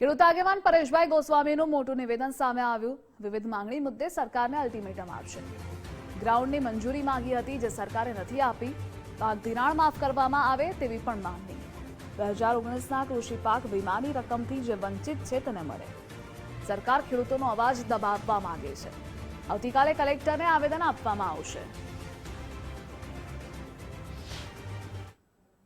ખેડૂત આગેવાન પરેશભાઈ ગોસ્વામીનું મોટું નિવેદન સામે આવ્યું। વિવિધ માંગણી મુદ્દે સરકારને અલ્ટિમેટમ આપશે। ગ્રાઉન્ડની મંજૂરી માંગી હતી, જે સરકારે નથી આપી। પાક ધિરાણ માફ કરવામાં આવે તેવી પણ માંગણી। 2019ના કૃષિ પાક વીમાની રકમથી જે વંચિત છે તેને મળે। સરકાર ખેડૂતોનો અવાજ દબાવવા માંગે છે। આવતીકાલે કલેક્ટરને આવેદન આપવામાં આવશે।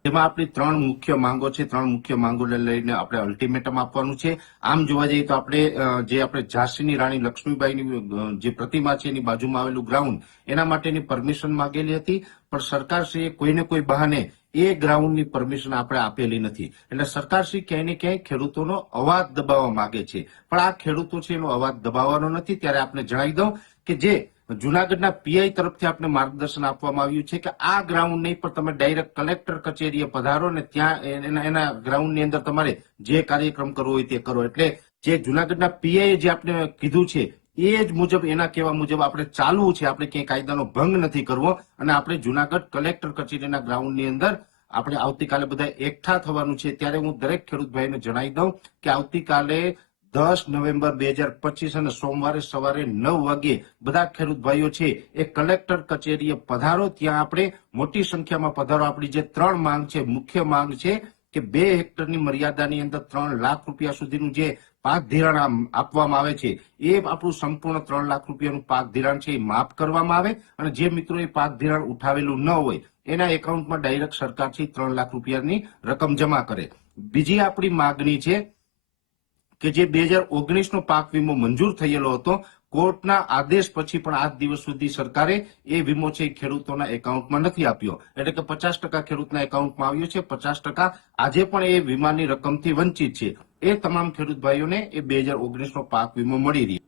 જેમાં આપણી ત્રણ મુખ્ય માંગો છે। ત્રણ મુખ્ય માંગોને લઈને આપણે અલ્ટિમેટમ આપવાનું છે। આમ જોવા જઈએ તો આપણે ઝાંસીની રાણી લક્ષ્મીબાઈની જે પ્રતિમા છે એની બાજુમાં આવેલું ગ્રાઉન્ડ એના માટેની પરમિશન માંગેલી હતી, પણ સરકારશ્રીએ કોઈને કોઈ બહાને એ ગ્રાઉન્ડની પરમિશન આપણે આપેલી નથી। એટલે સરકારશ્રી ક્યાંય ને ક્યાંય ખેડૂતોનો અવાજ દબાવવા માંગે છે, પણ આ ખેડૂતો છે એનો અવાજ દબાવવાનો નથી। ત્યારે આપણે જણાવી દઉં કે જે જૂનાગઢના પીઆઈ તરફથી આપણે માર્ગદર્શન આપવામાં આવ્યું છે કે આ ગ્રાઉન્ડ નહીં, પણ તમે ડાયરેક્ટ કલેક્ટર કચેરીએ પધારો ને ત્યાં એના ગ્રાઉન્ડની અંદર તમારે જે કાર્યક્રમ કરવો હોય તે કરો। એટલે જે જૂનાગઢના પીઆઈએ જે આપણે કીધું છે એ જ મુજબ, એના કહેવા મુજબ આપણે ચાલવું છે। આપણે ક્યાંય કાયદાનો ભંગ નથી કરવો અને આપણે જૂનાગઢ કલેક્ટર કચેરીના ગ્રાઉન્ડની અંદર આપણે આવતીકાલે બધા એકઠા થવાનું છે। ત્યારે હું દરેક ખેડૂત ભાઈને જણાવી દઉં કે આવતીકાલે 10 નવેમ્બર 2025 અને સોમવારે સવારે 9 વાગે બધા ખેડૂત ભાઈઓ છે એ કલેક્ટર કચેરીએ પધારો। ત્યાં આપણે મોટી સંખ્યામાં પધારો। આપણી જે ત્રણ માંગ છે, મુખ્ય માંગ છે કે 2 હેક્ટરની મર્યાદાની અંદર 3 લાખ રૂપિયા સુધીનું જે પાક ધિરાણ આપવામાં આવે છે એ આપણું સંપૂર્ણ 3 લાખ રૂપિયાનું પાક ધિરાણ છે એ માફ કરવામાં આવે અને જે મિત્રોએ પાક ધિરાણ ઉઠાવેલું ન હોય એના એકાઉન્ટમાં ડાયરેક્ટ સરકારથી 3 લાખ રૂપિયાની રકમ જમા કરે। બીજી આપણી માગણી છે કે જે 2019નો પાક વીમો મંજૂર થયેલો હતો, કોર્ટના આદેશ પછી પણ આજ દિવસ સુધી સરકારે એ વીમો છે ખેડૂતોના એકાઉન્ટમાં નથી આપ્યો। એટલે કે 50% ખેડૂતના એકાઉન્ટમાં આવ્યો છે, 50% આજે પણ એ વીમાની રકમથી વંચિત છે। એ તમામ ખેડૂત ભાઈઓને એ 2019નો પાક વીમો મળી રહ્યો।